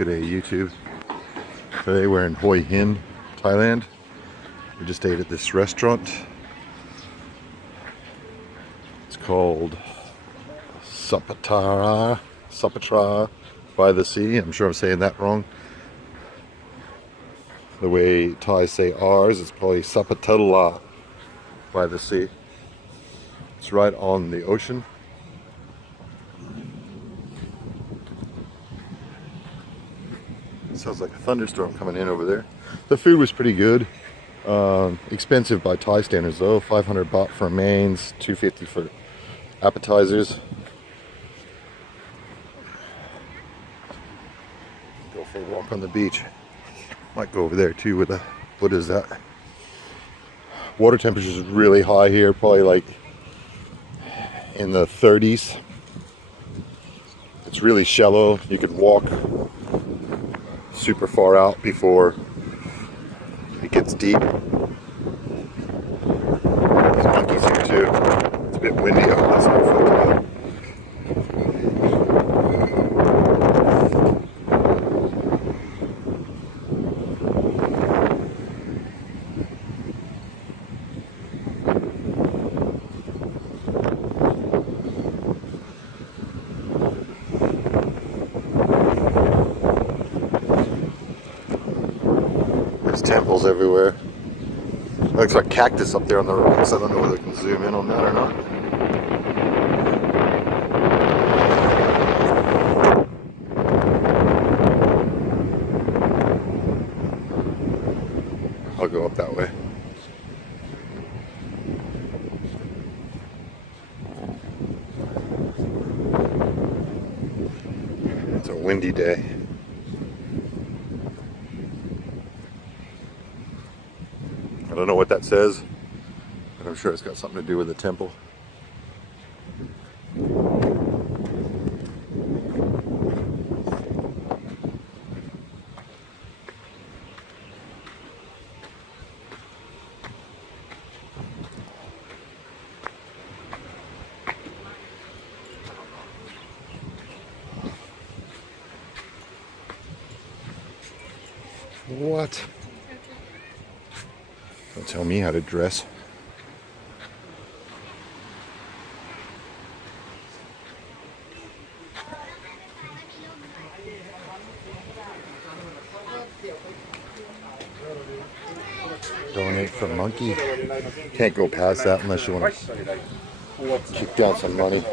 Good day, YouTube. Today we're in Hua Hin, Thailand. We just ate at this restaurant. It's called Sapatra by the sea. I'm sure I'm saying that wrong. The way Thais say ours, it's probably Sapatala by the sea. It's right on the ocean. Sounds like a thunderstorm coming in over there. The food was pretty good. Expensive by Thai standards though. 500 baht for mains, 250 for appetizers. Go for a walk on the beach. Might go over there too with a, what is that? Water temperature is really high here, probably like in the 30s. It's really shallow. You can walk super far out before it gets deep. There's monkeys here too. It's a bit windy out. Let's go for it. There's temples everywhere. Looks like cactus up there on the rocks. I don't know whether I can zoom in on that or not. I'll go up that way. It's a windy day. I don't know what that says, but I'm sure it's got something to do with the temple. What? Don't tell me how to dress. Donate for monkey. Can't go past that unless you want to kick down some money.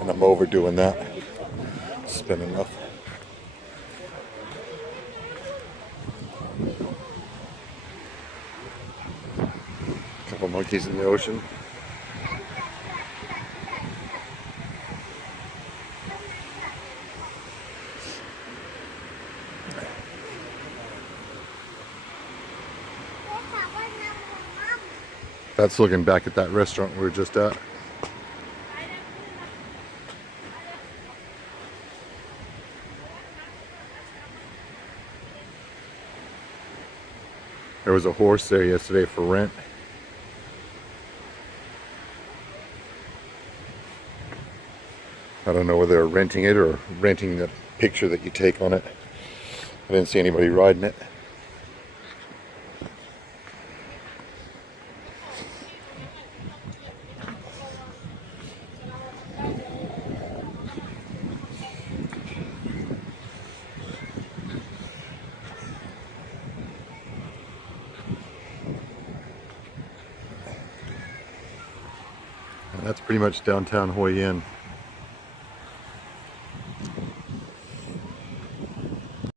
And I'm overdoing that. Spend enough. Couple monkeys in the ocean. That's looking back at that restaurant we were just at. There was a horse there yesterday for rent. I don't know whether they're renting it or renting the picture that you take on it. I didn't see anybody riding it. And that's pretty much downtown Hua Hin.